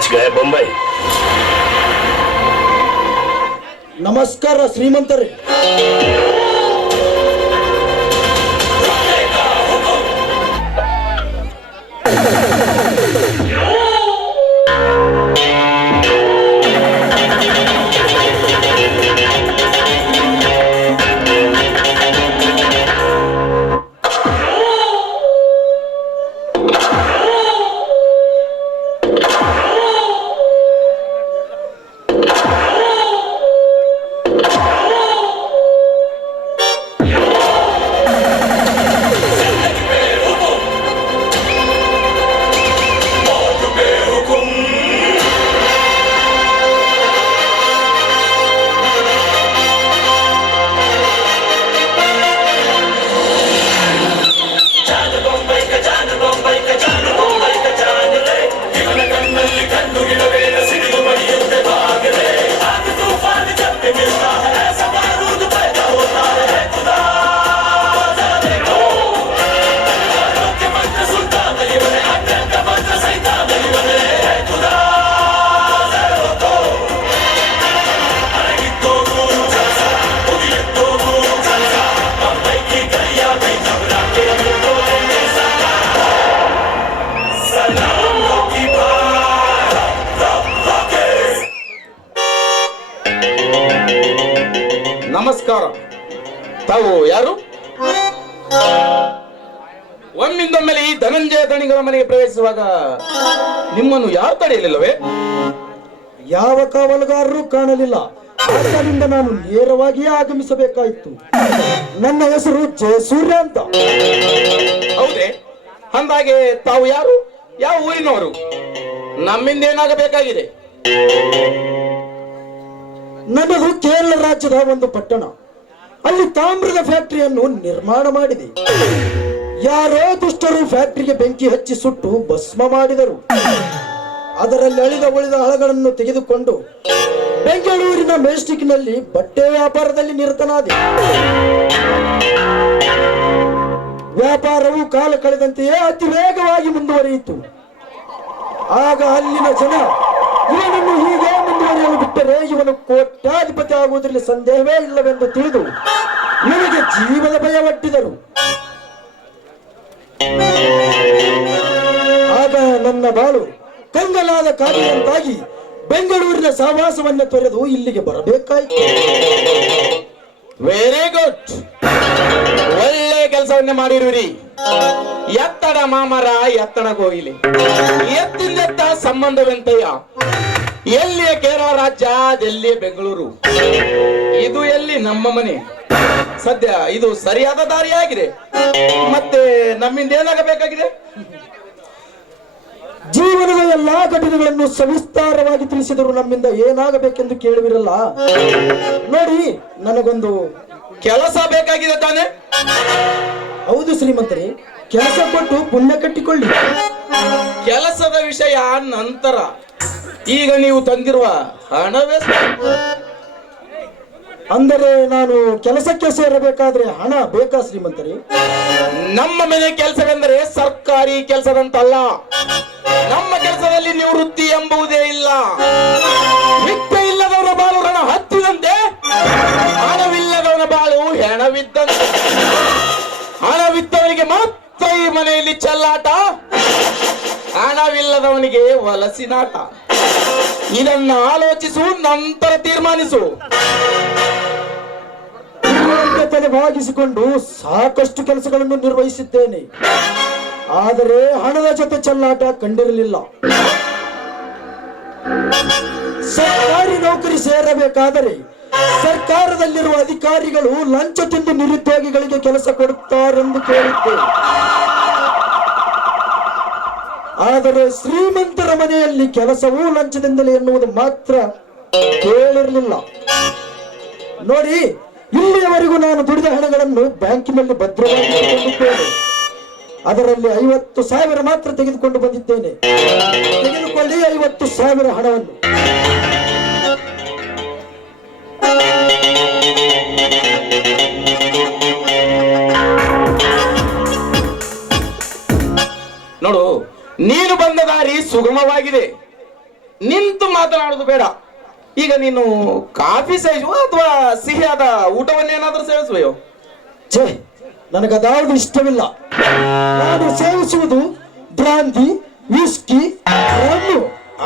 आज गए बंबई. ನಮಸ್ಕಾರ ಶ್ರೀಮಂತರೇ. ನಮಸ್ಕಾರ. ತಾವು ಯಾರು? ಒಮ್ಮಿಂದೊಮ್ಮೆಲೆ ಈ ಧನಂಜಯ ದಣಿಗಳ ಮನೆಗೆ ಪ್ರವೇಶಿಸುವಾಗ ನಿಮ್ಮನ್ನು ಯಾರು ತಡೆಯಲಿಲ್ಲವೇ? ಯಾವ ಕಾವಲುಗಾರರು ಕಾಣಲಿಲ್ಲ. ಆದ್ದರಿಂದ ನಾನು ನೇರವಾಗಿಯೇ ಆಗಮಿಸಬೇಕಾಯಿತು. ನನ್ನ ಹೆಸರು ಜಯಸೂರ್ಯ ಅಂತ. ಹೌದೇ? ಅಂದಾಗೆ ತಾವು ಯಾರು? ಯಾವ ಊರಿನವರು? ನಮ್ಮಿಂದ ಏನಾಗಬೇಕಾಗಿದೆ? ನನ್ನದು ಕೇರಳ ರಾಜ್ಯದ ಒಂದು ಪಟ್ಟಣ. ಅಲ್ಲಿ ತಾಮ್ರದ ಫ್ಯಾಕ್ಟರಿಯನ್ನು ನಿರ್ಮಾಣ ಮಾಡಿದೆ. ಯಾರೋ ದುಷ್ಟರು ಫ್ಯಾಕ್ಟರಿಗೆ ಬೆಂಕಿ ಹಚ್ಚಿ ಸುಟ್ಟು ಭಸ್ಮ ಮಾಡಿದರು. ಅದರಲ್ಲಿ ಉಳಿದ ಹಳಗಳನ್ನು ತೆಗೆದುಕೊಂಡು ಬೆಂಗಳೂರಿನ ಮೆಜೆಸ್ಟಿಕ್ನಲ್ಲಿ ಬಟ್ಟೆ ವ್ಯಾಪಾರದಲ್ಲಿ ನಿರತನಾದೆ. ವ್ಯಾಪಾರವು ಕಾಲ ಕಳೆದಂತೆಯೇ ಅತಿ ವೇಗವಾಗಿ ಮುಂದುವರಿಯಿತು. ಆಗ ಅಲ್ಲಿನ ಜನ ಇವನನ್ನು ಹೀಗೆ ಮುಂದುವರಿಯಲು ಬಿಟ್ಟರೆ ಇವನು ಕೋಟ್ಯಾಧಿಪತಿ ಆಗುವುದರಲ್ಲಿ ಸಂದೇಹವೇ ಇಲ್ಲವೆಂದು ತಿಳಿದು ಇವನಿಗೆ ಜೀವದ ಭಯ ಒಡ್ಡಿದರು. ಆಗ ನನ್ನ ಬಾಳು ಕಂಗಲಾದ ಕಾರಣದಂತಾಗಿ ಬೆಂಗಳೂರಿನ ಸಹವಾಸವನ್ನ ತೊರೆದು ಇಲ್ಲಿಗೆ ಬರಬೇಕಾಯಿತು. ವೆರಿ ಗುಡ್, ಒಳ್ಳೆ ಕೆಲಸವನ್ನೇ ಮಾಡಿರುವಿರಿ. ಎತ್ತಡ ಮಾಮರ ಎತ್ತಡ ಗೋಗಿಲಿ, ಎತ್ತಿಂದೆತ್ತ ಸಂಬಂಧವೆಂತಯ್ಯ. ಎಲ್ಲಿಯ ಕೇರಳ ರಾಜ್ಯ, ಅದೆಲ್ಲಿಯ ಬೆಂಗಳೂರು, ಇದು ಎಲ್ಲಿ ನಮ್ಮ ಮನೆ. ಸದ್ಯ ಇದು ಸರಿಯಾದ ದಾರಿಯಾಗಿದೆ. ಮತ್ತೆ ನಮ್ಮಿಂದ ಏನಾಗಬೇಕಾಗಿದೆ? ಜೀವನದ ಎಲ್ಲಾ ಘಟನೆಗಳನ್ನು ಸವಿಸ್ತಾರವಾಗಿ ತಿಳಿಸಿದರು. ನಮ್ಮಿಂದ ಏನಾಗಬೇಕೆಂದು ಕೇಳುವಿರಲ್ಲ. ನೋಡಿ, ನನಗೊಂದು ಕೆಲಸ ಬೇಕಾಗಿದೆ ತಾನೆ? ಹೌದು ಶ್ರೀಮಂತರೇ, ಕೆಲಸ ಕೊಟ್ಟು ಪುಣ್ಯ ಕಟ್ಟಿಕೊಳ್ಳಿ. ಕೆಲಸದ ವಿಷಯ ನಂತರ. ಈಗ ನೀವು ತಂದಿರುವ ಹಣವೇ ಅಂದರೆ ನಾನು ಕೆಲಸಕ್ಕೆ ಸೇರಬೇಕಾದ್ರೆ ಹಣ ಬೇಕಾ ಶ್ರೀಮಂತರೇ? ನಮ್ಮ ಮನೆ ಕೆಲಸವೆಂದರೆ ಸರ್ಕಾರಿ ಕೆಲಸದಂತಲ್ಲ. ನಮ್ಮ ಕೆಲಸದಲ್ಲಿ ನಿವೃತ್ತಿ ಎಂಬುದೇ ಇಲ್ಲ. ವಿದ್ಯೆ ಇಲ್ಲದವರ ಬಾಳು ಹಣ ಹತ್ತಿದಂತೆ, ಹಣವಿಲ್ಲದವನ ಬಾಳು ಹೆಣವಿದ್ದಂತೆ. ಹಣವಿದ್ದವನಿಗೆ ಮಾತ್ರ ಈ ಮನೆಯಲ್ಲಿ ಚೆಲ್ಲಾಟ, ಹಣವಿಲ್ಲದವನಿಗೆ ವಲಸಿನಾಟ. ಇದನ್ನ ಆಲೋಚಿಸು, ನಂತರ ತೀರ್ಮಾನಿಸು. ತಲೆ ಭಾಗಿಸಿಕೊಂಡು ಸಾಕಷ್ಟು ಕೆಲಸಗಳನ್ನು ನಿರ್ವಹಿಸಿದ್ದೇನೆ. ಆದರೆ ಹಣದ ಜೊತೆ ಚೆಲ್ಲಾಟ ಕಂಡಿರಲಿಲ್ಲ. ಸರ್ಕಾರಿ ನೌಕರಿ ಸೇರಬೇಕಾದರೆ ಸರ್ಕಾರದಲ್ಲಿರುವ ಅಧಿಕಾರಿಗಳು ಲಂಚ ತಿಂದು ನಿರುದ್ಯೋಗಿಗಳಿಗೆ ಕೆಲಸ ಕೊಡುತ್ತಾರೆಂದು ಕೇಳಿದ್ದೆ. ಆದರೆ ಶ್ರೀಮಂತರ ಮನೆಯಲ್ಲಿ ಕೆಲಸವೂ ಲಂಚದಿಂದಲೇ ಎನ್ನುವುದು ಮಾತ್ರ ಕೇಳಿರಲಿಲ್ಲ. ನೋಡಿ, ಇಲ್ಲಿಯವರೆಗೂ ನಾನು ದುಡಿದ ಹಣಗಳನ್ನು ಬ್ಯಾಂಕಿನಲ್ಲಿ ಭದ್ರವಾಗಿ ಇಟ್ಟುಕೊಂಡಿದ್ದೇನೆ. ಅದರಲ್ಲಿ 50,000 ಮಾತ್ರ ತೆಗೆದುಕೊಂಡು ಬಂದಿದ್ದೇನೆ. ತೆಗೆದುಕೊಳ್ಳಿ 50,000 ಹಣವನ್ನು. ನೋಡು, ನೀನು ಬಂದ ದಾರಿ ಸುಗಮವಾಗಿದೆ. ನಿಂತು ಮಾತನಾಡುದು ಬೇಡ. ಈಗ ನೀನು ಕಾಫಿ ಸೇವಿಸುವ ಅಥವಾ ಸಿಹಿಯಾದ ಊಟವನ್ನೇನಾದ್ರೂ ಸೇವಿಸುವೆಯೋ? ಛೇ, ನನಗದಾವುದು ಇಷ್ಟವಿಲ್ಲ. ನಾನು ಸೇವಿಸುವುದು ಬ್ರಾಂದಿ, ವಿಸ್ಕಿ, ರಮ್ಮು,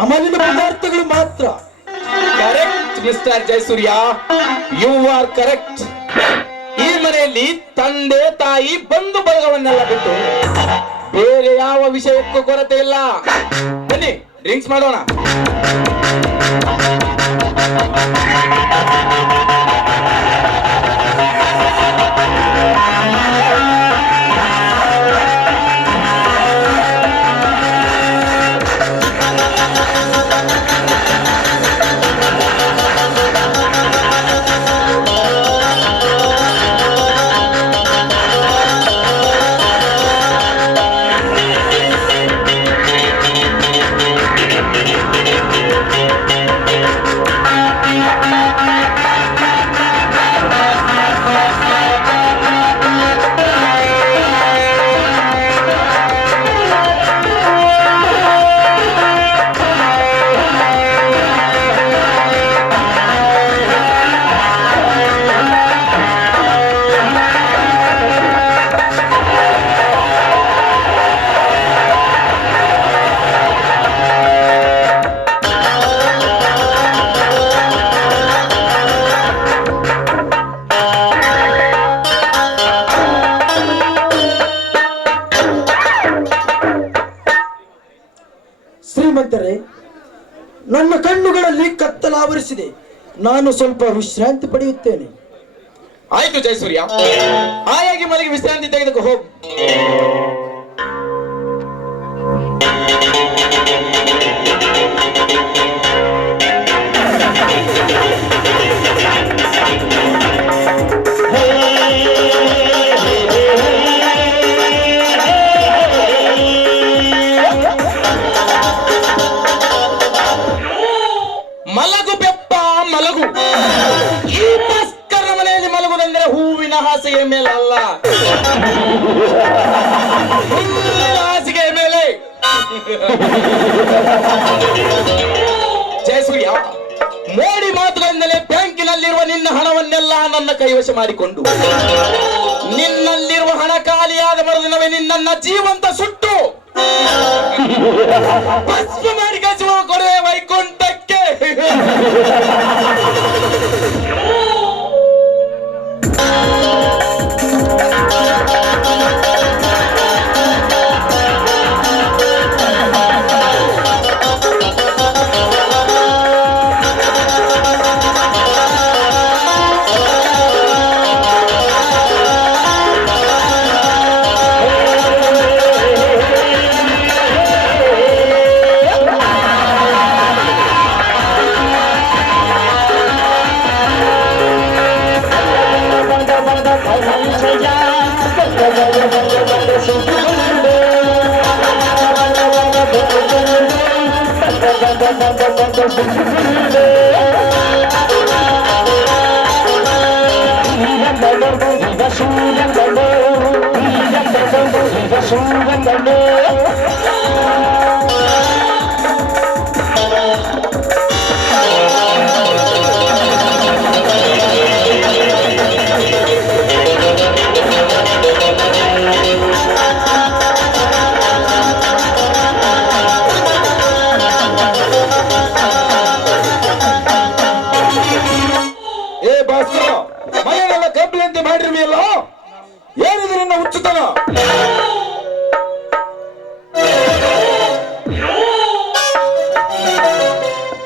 ಅಮಲಿನ ಪದಾರ್ಥಗಳು ಮಾತ್ರ. Correct mister Jayasurya, you are correct. ಈ ಮನೆಯಲ್ಲಿ ತಂದೆ ತಾಯಿ ಬಂಧು ಬಳಗವನ್ನೆಲ್ಲ ಬಿಟ್ಟು ಬೇರೆ ಯಾವ ವಿಷಯಕ್ಕೂ ಕೊರತೆ ಇಲ್ಲ. ಬನ್ನಿ ಡ್ರಿಂಕ್ಸ್ ಮಾಡೋಣ. ಶ್ರೀಮಂತರೇ, ನನ್ನ ಕಣ್ಣುಗಳಲ್ಲಿ ಕತ್ತಲಾವರಿಸಿದೆ. ನಾನು ಸ್ವಲ್ಪ ವಿಶ್ರಾಂತಿ ಪಡೆಯುತ್ತೇನೆ. ಆಯ್ತು ಜಯಸೂರ್ಯ, ಆಯಾಗಿ ಮಲಗಿ ವಿಶ್ರಾಂತಿ ತೆಗೆದುಕೋ ಹೋಗು. ಮಲಗು ಬೆಪ್ಪ ಮಲಗು. ಈ ಭಾಸ್ಕರ ಮನೆಯಲ್ಲಿ ಮಲಗುವುದಂದ್ರೆ ಹೂವಿನ ಹಾಸಿಗೆ ಮೇಲೆ ಅಲ್ಲ, ಹುಲ್ಲಿನ ಹಾಸಿಗೆ ಮೇಲೆ. ಜಯಸೂರ್ಯ, ಮೋಡಿ ಮಾತುಗಳಿಂದಲೇ ಬ್ಯಾಂಕಿನಲ್ಲಿರುವ ನಿನ್ನ ಹಣವನ್ನೆಲ್ಲ ನನ್ನ ಕೈವಶ ಮಾಡಿಕೊಂಡು ನಿನ್ನಲ್ಲಿರುವ ಹಣ ಖಾಲಿಯಾದ ಮರುದಿನವೇ ನಿನ್ನನ್ನ ಜೀವಂತ ಸುಟ್ಟು ಭಸ್ಮ ಮಾಡಿ ಕಸುವ ಕೊಡುವೆ ವೈಕುಂಠಕ್ಕೆ. ಏ ಭಾಸ್ಕರ, ಮನೆಯನ್ನೆಲ್ಲ ಕಬ್ಬಿನಂತೆ ಮಾಡಿರ್ಮಿಯಲ್ಲ, ಏನಿದೆ ನಿನ್ನ ಹುಚ್ಚುತನ?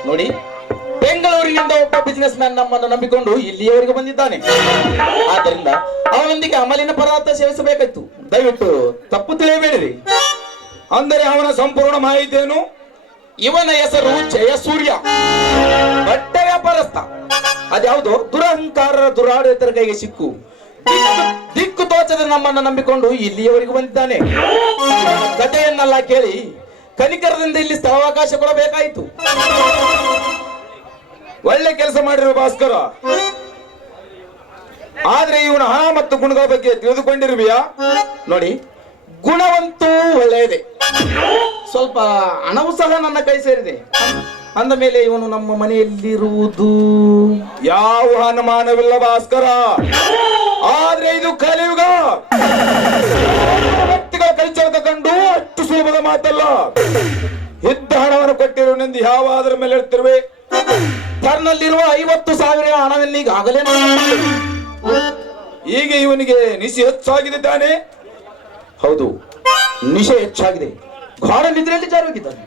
ನೋಡಿ, ಬೆಂಗಳೂರಿನಿಂದ ಒಬ್ಬ ಬಿಸಿನೆಸ್ ಮ್ಯಾನ್ ನಮ್ಮನ್ನು ನಂಬಿಕೊಂಡು ಇಲ್ಲಿಯವರೆಗೆ ಬಂದಿದ್ದಾನೆ. ಆದ್ದರಿಂದ ಅವನೊಂದಿಗೆ ಅಮಲಿನ ಪದಾರ್ಥ ಸೇವಿಸಬೇಕಾಯ್ತು. ದಯವಿಟ್ಟು ತಪ್ಪು ತಿಳಿಯಬೇಡಿರಿ. ಅಂದರೆ ಅವನ ಸಂಪೂರ್ಣ ಮಾಹಿತಿಯನ್ನು? ಇವನ ಹೆಸರು ಜಯಸೂರ್ಯ, ಬಟ್ಟೆ ವ್ಯಾಪಾರಸ್ಥ. ಅದ್ಯಾವುದೋ ದುರಹಂಕಾರ ದುರಾಡಳಿತರ ಕೈಗೆ ಸಿಕ್ಕು ದಿಕ್ಕು ತೋಚದ ನಮ್ಮನ್ನು ನಂಬಿಕೊಂಡು ಇಲ್ಲಿಯವರೆಗೂ ಬಂದಿದ್ದಾನೆ. ಕಥೆಯನ್ನೆಲ್ಲ ಕೇಳಿ ಕನಿಕರದಿಂದ ಇಲ್ಲಿ ಸ್ಥಳಾವಕಾಶ ಕೊಡಬೇಕಾಯಿತು. ಒಳ್ಳೆ ಕೆಲಸ ಮಾಡಿರುವ ಭಾಸ್ಕರ. ಆದ್ರೆ ಇವನ ಹಣ ಮತ್ತು ಗುಣಗಳ ಬಗ್ಗೆ ತಿಳಿದುಕೊಂಡಿರುವಿಯಾ? ನೋಡಿ, ಗುಣವಂತೂ ಒಳ್ಳೆಯದೇ, ಸ್ವಲ್ಪ ಹಣವು ಸಹ ನನ್ನ ಕೈ ಸೇರಿದೆ. ಅಂದ ಮೇಲೆ ಇವನು ನಮ್ಮ ಮನೆಯಲ್ಲಿರುವುದು ಯಾವ ಅನುಮಾನವಿಲ್ಲ ಭಾಸ್ಕರ. ಆದ್ರೆ ಇದು ಕಲಿಯುಗ. ವ್ಯಕ್ತಿಗಳ ಕೈಚಳಕ ಕಂಡು ಅಷ್ಟು ಸುಲಭದ ಮಾತಲ್ಲ. ಇದ್ದ ಹಣವನ್ನು ಕೊಟ್ಟಿರುವನೆಂದು ಯಾವಾದ್ರ ಮೇಲೆ ಹೇಳ್ತಿರುವೆ. ತನ್ನಲ್ಲಿರುವ 50,000 ಹಣವನ್ನೀಗಾಗಲೇ ಈಗ ಇವನಿಗೆ ನಿಶೆ ಹೆಚ್ಚಾಗಿದೆ ತಾನೆ? ಹೌದು, ನಿಶೆ ಹೆಚ್ಚಾಗಿದೆ. ಗಾಢ ನಿದ್ರೆಯಲ್ಲಿ ಜಾರೋಗಿದ್ದಾನೆ.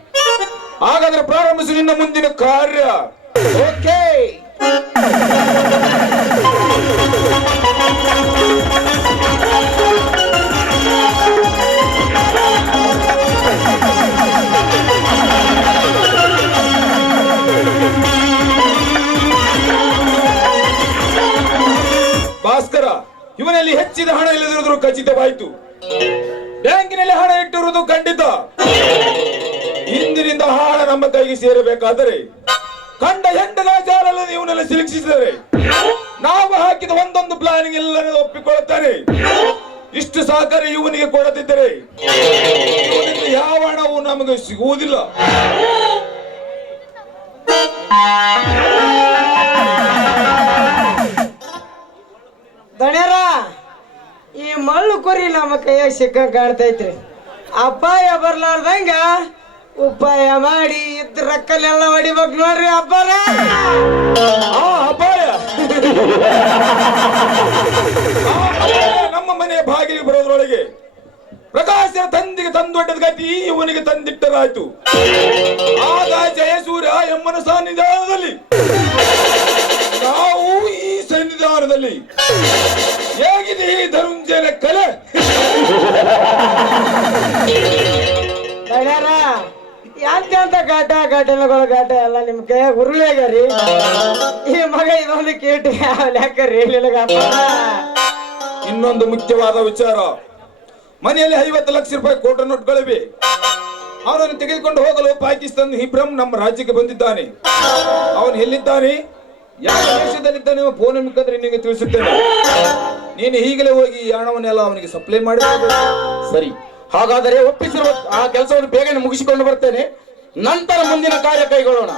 ಹಾಗಾದ್ರೆ ಪ್ರಾರಂಭಿಸಿ ನಿನ್ನ ಮುಂದಿನ ಕಾರ್ಯ. ಓಕೆ. ಭಾಸ್ಕರ, ಇವನಲ್ಲಿ ಹೆಚ್ಚಿದ ಹಣ ಇಲ್ಲದಿರುವುದು ಖಚಿತವಾಯಿತು. ಬ್ಯಾಂಕಿನಲ್ಲಿ ಹಣ ಇಟ್ಟಿರುವುದು ಖಂಡಿತ. ಇಂದಿನಿಂದ ಹಣ ನಮ್ಮ ಕೈಗೆ ಸೇರಬೇಕಾದರೆ ಕಂಡ ಹೆಂಡದ ಜಾಲಲ್ಲಿ ಇವನೆಲ್ಲ ಸಿಲುಕಿಸಿದರೆ ನಾವು ಹಾಕಿದ ಒಂದೊಂದು ಪ್ಲಾನಿಂಗ್ ಎಲ್ಲ ಒಪ್ಪಿಕೊಳ್ಳುತ್ತಾನೆ. ಇಷ್ಟು ಸಹಕಾರ ಇವನಿಗೆ ಕೊಡದಿದ್ದರೆ ಇವನಿಂದ ಯಾವ ಹಣವು ನಮಗೆ ಸಿಗುವುದಿಲ್ಲ. ದಣ್ಯರ, ಈ ಮಳ್ಳು ಕುರಿ ನಮ್ಮ ಕೈಯಾಗ ಸಿಕ್ಕ ಕಾಣ್ತೈತ್ರಿ. ಅಪಾಯ ಬರ್ಲಾರ್ದಂಗ ಉಪಾಯ ಮಾಡಿ ಇದ್ದ ರೊಕ್ಕಲೆಲ್ಲ ಹೊಡಿಬೇಕು ನೋಡ್ರಿ ಅಪ್ಪಾರ. ಅಪಾಯ ನಮ್ಮ ಮನೆಯ ಬಾಗಿಲಿಗೆ ಬರೋದ್ರೊಳಗೆ ಪ್ರಕಾಶನ ತಂದಿಗೆ ತಂದೊಡ್ಡದ ಗತಿ ಇವನಿಗೆ ತಂದಿಟ್ಟರಾಯ್ತು. ಆಗ ಜಯಸೂರ್ಯ ಎಮ್ಮನ ಸಾನ್ನಿಧ್ಯದಲ್ಲಿ ನಾವು ಈ ಸನ್ನಿಧಾನದಲ್ಲಿ ಹೇಗಿದೆ ಈ ಧನುಂಜಯನ ಕಲೆ. ದಣ್ಯರ, ಎಂತೆಂತ ಘಟನೆಗಳು ಎಲ್ಲ ನಿಮ್ ಕೈಯಾಗ ಉರುಳಿಯಾಗ್ಯಾರಿ. ಈ ಮಗ ಇದೊಂದು ಕೀಟ ಲೆಕ್ಕರಿ ಇನ್ನೊಂದು ಮುಖ್ಯವಾದ ವಿಚಾರ, ಮನೆಯಲ್ಲಿ 50 ಲಕ್ಷ ರೂಪಾಯಿ ಕೋಟಿ ನೋಟ್ಗಳಿವೆ. ಅವನನ್ನು ತೆಗೆದುಕೊಂಡು ಹೋಗಲು ಪಾಕಿಸ್ತಾನ ಇಬ್ರಾಹಿಂ ನಮ್ಮ ರಾಜ್ಯಕ್ಕೆ ಬಂದಿದ್ದಾನೆ. ಅವನು ಎಲ್ಲಿದ್ದಾನೆ, ಯಾವ ದೇಶದಲ್ಲಿದ್ದಾನೆ ಫೋನ್ ಮುಖಾಂತರ ನಿನಗೆ ತಿಳಿಸುತ್ತೇನೆ. ನೀನು ಈಗಲೇ ಹೋಗಿ ಈ ಹಣವನ್ನೆಲ್ಲ ಅವನಿಗೆ ಸಪ್ಲೈ ಮಾಡಿ. ಸರಿ, ಹಾಗಾದರೆ ಒಪ್ಪಿಸಿರುವ ಆ ಕೆಲಸವನ್ನು ಬೇಗನೆ ಮುಗಿಸಿಕೊಂಡು ಬರ್ತೇನೆ. ನಂತರ ಮುಂದಿನ ಕಾರ್ಯ ಕೈಗೊಳ್ಳೋಣ.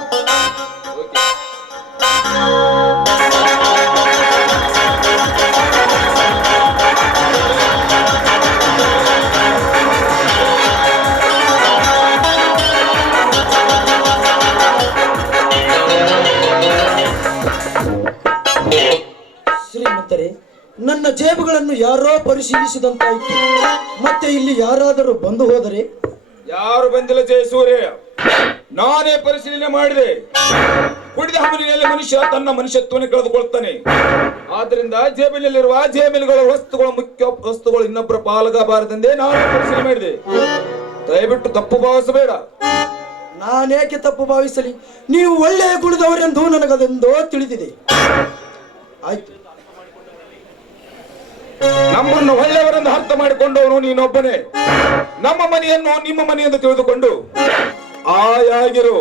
ಶ್ರೀಮಂತರೇ, ನನ್ನ ಜೇಬುಗಳನ್ನು ಯಾರೋ ಪರಿಶೀಲಿಸಿದಂತಾಯಿತು. ಮತ್ತೆ ಇಲ್ಲಿ ಯಾರಾದರೂ ಬಂದು ಹೋದರೆ? ಯಾರು ಬಂದಿಲ್ಲ ಜಯಸೂರ್ಯ, ನಾನೇ ಪರಿಶೀಲನೆ ಮಾಡಿದೆ. ಕುಡಿದ ಹಮಲಿನಲ್ಲಿ ಮನುಷ್ಯ ತನ್ನ ಮನುಷ್ಯತ್ವವನ್ನು ಕಳೆದುಕೊಳ್ತಾನೆ. ಆದ್ರಿಂದ ಜೇಬಿನಲ್ಲಿರುವ ಜೇಬಿನಗಳ ವಸ್ತುಗಳು ಮುಖ್ಯ ವಸ್ತುಗಳು ಇನ್ನೊಬ್ಬರ ಪಾಲ್ಗಬಾರದೆಂದೇ ನಾನು ಪರಿಶೀಲನೆ ಮಾಡಿದೆ. ದಯವಿಟ್ಟು ತಪ್ಪು ಭಾವಿಸಬೇಡ. ನಾನೇಕೆ ತಪ್ಪು ಭಾವಿಸಲಿ? ನೀವು ಒಳ್ಳೆಯ ಗುಣದವರೆಂದು ನನಗದೆಂದೋ ತಿಳಿದಿದೆ. ಆಯ್ತು, ನಮ್ಮನ್ನು ಒಳ್ಳೆಯವರೆಂದು ಅರ್ಥ ಮಾಡಿಕೊಂಡವನು ನೀನೊಬ್ಬನೇ. ನಮ್ಮ ಮನೆಯನ್ನು ನಿಮ್ಮ ಮನೆಯೆಂದು ತಿಳಿದುಕೊಂಡು ಆಯಾಗಿರು.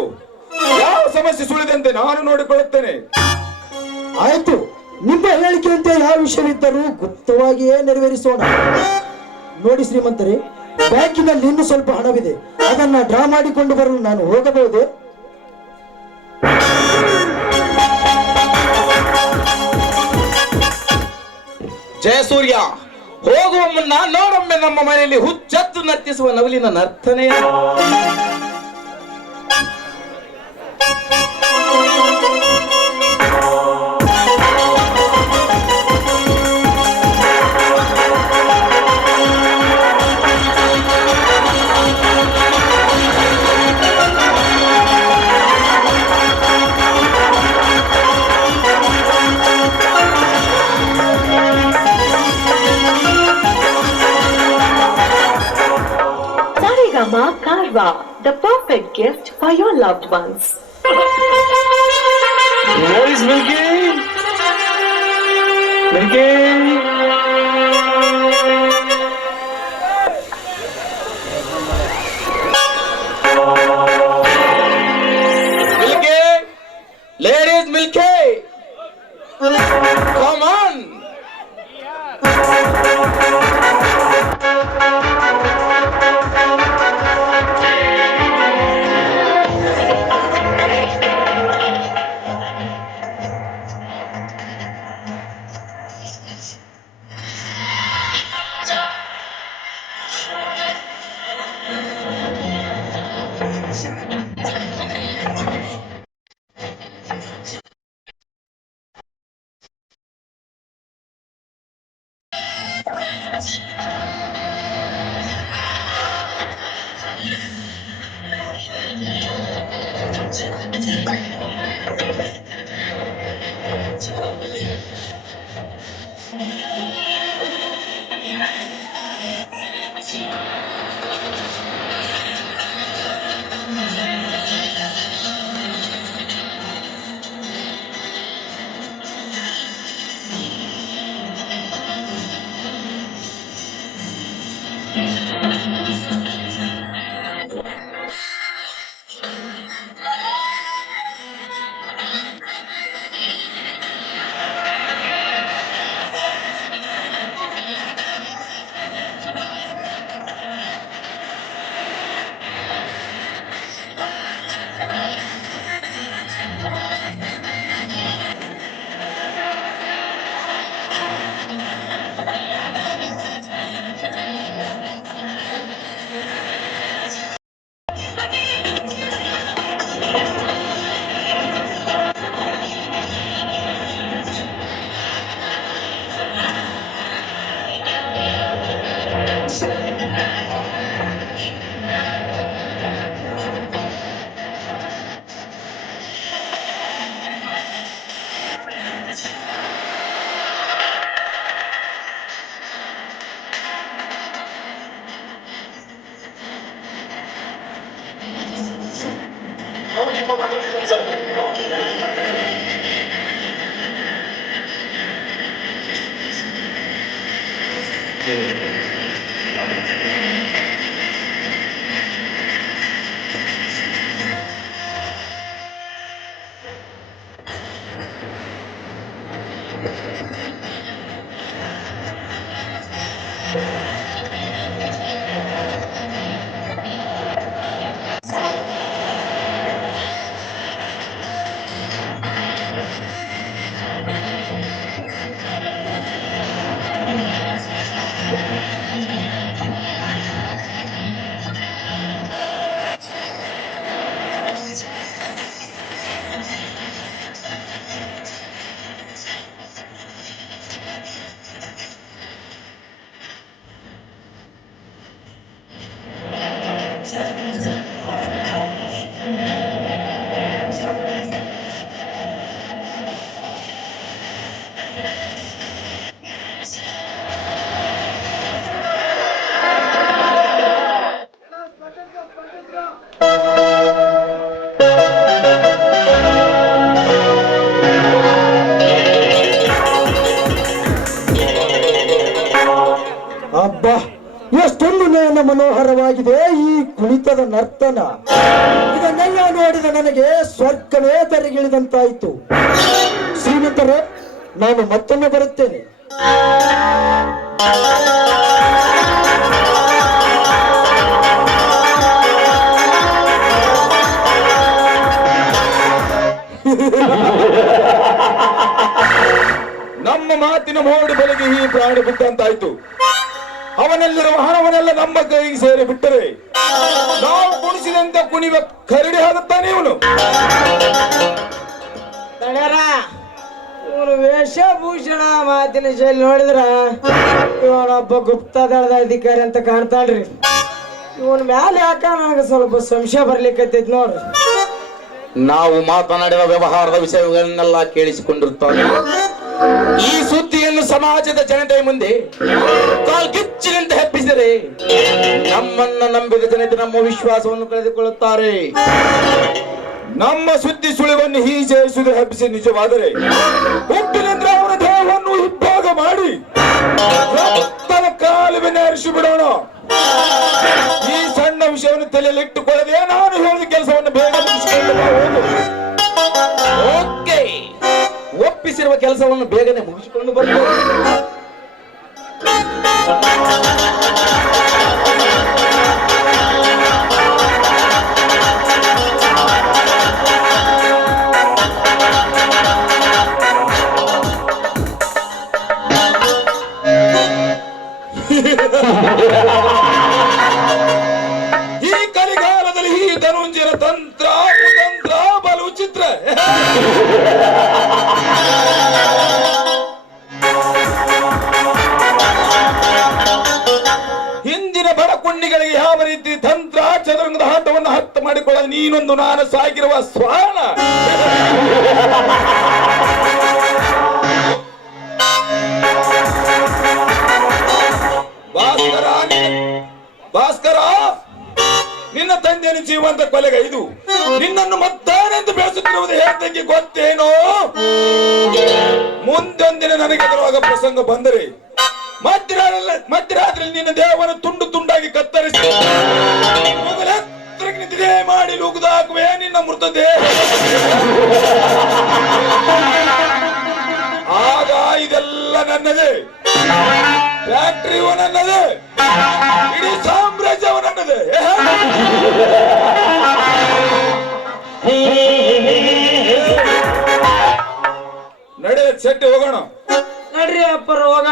ಯಾವ ಸಮಸ್ಯೆ ಸುಳಿದಂತೆ ನಾನು ನೋಡಿಕೊಳ್ಳುತ್ತೇನೆ. ಆಯ್ತು, ನಿಮ್ಮ ಹೇಳಿಕೆಯಂತೆ ಯಾವ ವಿಷಯವಿದ್ದರೂ ಗುಪ್ತವಾಗಿಯೇ ನೆರವೇರಿಸೋಣ. ನೋಡಿ ಶ್ರೀಮಂತರೇ, ಬ್ಯಾಂಕಿನಲ್ಲಿ ಇನ್ನೂ ಸ್ವಲ್ಪ ಹಣವಿದೆ. ಅದನ್ನ ಡ್ರಾ ಮಾಡಿಕೊಂಡು ಬರಲು ನಾನು ಹೋಗಬಹುದೇ? ಜಯಸೂರ್ಯ, ಹೋಗುವ ಮುನ್ನ ನೋಡೊಮ್ಮೆ ನಮ್ಮ ಮನೆಯಲ್ಲಿ ಹುಚ್ಚತ್ತು ನರ್ತಿಸುವ ನವಲಿನ ನರ್ತನೆಯ. Sarigama Karwa, the perfect gift for your loved ones. Where is Milky? Milky? Milky? Ladies, Milky? Come on! ಅಬ್ಬಾ, ಎಷ್ಟೊಂದು ನಯನ ಮನೋಹರವಾಗಿದೆ ಈ ಕುಣಿತದ ನರ್ತನ. ಇದನ್ನೆಲ್ಲ ನೋಡಿದ ನನಗೆ ಸ್ವರ್ಗವೇ ತರಗಿಳಿದಂತಾಯಿತು. ಶ್ರೀಮಂತರೇ, ನಾನು ಮತ್ತೊಮ್ಮೆ ಬರುತ್ತೇನೆ. ನಮ್ಮ ಮಾತಿನ ಮೋಡಿ ಬಲಿಗೆ ಈ ಪ್ರಾಣಿ ಬಿಟ್ಟಂತಾಯ್ತು. ಅವನಲ್ಲಿರುವ ಹಣವನ್ನೆಲ್ಲ ನಮ್ಮ ಕೈಗೆ ಸೇರಿ ಬಿಟ್ಟರೆ ನಾವು ಕುಣಿಸಿದಂತೆ ಕುಣಿವ ಕರಡಿ ಆಗುತ್ತಾನೆ ಇವನು. ತಡ್ಯಾರ, ಇವನು ವೇಷಭೂಷಣ ಮಾತಿನ ಶೈಲಿ ನೋಡಿದ್ರ ಇವನೊಬ್ಬ ಗುಪ್ತದಳದ ಅಧಿಕಾರಿ ಅಂತ ಕಾಣ್ತಾಳ್ರಿ. ಇವನ್ ಮ್ಯಾಲೆ ಯಾಕ ನನಗೆ ಸ್ವಲ್ಪ ಸಂಶಯ ಬರ್ಲಿಕ್ಕತ್ತೈತಿ ನೋಡ್ರಿ. ನಾವು ಮಾತನಾಡುವ ವ್ಯವಹಾರದ ವಿಷಯಗಳನ್ನೆಲ್ಲ ಕೇಳಿಸಿಕೊಂಡಿರುತ್ತಾರೆ. ಈ ಸುದ್ದಿಯನ್ನು ಸಮಾಜದ ಜನತೆಯ ಮುಂದೆ ಕಾಲ್ಗಿಚ್ಚಿನಂತೆ ಹೆಪ್ಪಿಸಿದರೆ ನಮ್ಮನ್ನ ನಂಬಿದ ಜನತೆ ನಮ್ಮ ವಿಶ್ವಾಸವನ್ನು ಕಳೆದುಕೊಳ್ಳುತ್ತಾರೆ. ನಮ್ಮ ಸುದ್ದಿ ಸುಳಿವನ್ನು ಹೀಜಯಿಸುವುದು ಹಬ್ಬಿಸಿ ನಿಜವಾದರೆ ಹುಟ್ಟಿನಿಂದ ಅವನ ದೇಹವನ್ನು ಇಬ್ಬಾಗ ಮಾಡಿ ರಕ್ತದ ಕಾಲುವೆನ ಹರಿಸಿ ಬಿಡೋಣ. ಈ ಸಣ್ಣ ವಿಷಯವನ್ನು ತಲೆಯಲ್ಲಿಟ್ಟುಕೊಳ್ಳದೆ ನಾನು ಹೇಳಿದ ಕೆಲಸವನ್ನು ಬೇಗ ಮುಗಿಸಿಕೊಂಡು ಹೋಗು. ಓಕೆ, ಒಪ್ಪಿಸಿರುವ ಕೆಲಸವನ್ನು ಬೇಗನೆ ಮುಗಿಸಿಕೊಂಡು ಬರ್ತೇವೆ. ಈ ಕಲಿಗಾಲದಲ್ಲಿ ನನ್ನಲ್ಲಿ ಈ ಧನುಂಜನ ತಂತ್ರ ಕುತಂತ್ರ ಬಲು ಚಿತ್ರ. ಹಿಂದಿನ ಬಡಕುಂಡಿಗಳಿಗೆ ಯಾವ ರೀತಿ ತಂತ್ರ ಚದುರಂಗದ ಆಟವನ್ನು ಹತ್ತು ಮಾಡಿಕೊಳ್ಳಲು ನೀನೊಂದು ನಾನು ಸಾಗಿರುವ ಸ್ವಾನ. ಭಾಸ್ಕರ, ನಿನ್ನ ತಂದೆಯನ್ನು ಜೀವಂತ ಕೊಲೆಗೈದು ನಿನ್ನನ್ನು ಮತ್ತಾನೆಂದು ಬೆಳೆಸುತ್ತಿರುವುದು ಹೇಗೆ ಗೊತ್ತೇನೋ? ಮುಂದೊಂದಿನ ನನಗೆ ಎದುರುವಾಗ ಪ್ರಸಂಗ ಬಂದರೆ ಮಧ್ಯರಾತ್ರಿ ನಿನ್ನ ದೇಹವನ್ನು ತುಂಡು ತುಂಡಾಗಿ ಕತ್ತರಿಸಿ ನಿಂತಿದೆ ಮಾಡಿ ಲೂಗುದಾಕುವೆ ನಿನ್ನ ಮೃತದೇಹ. ಆಗ ಇದೆಲ್ಲ ನನ್ನದೇ, ಫ್ಯಾಕ್ಟರಿಯು ನನ್ನದೇ, ಇಡೀ ಸಾಮ್ರಾಜ್ಯವು ನನ್ನದೇ. ನಡೆ ಸೆಟ್ಟಿ ಹೋಗೋಣ. ನಡ್ರಿ ಅಪ್ಪರ ಹೋಗೋಣ.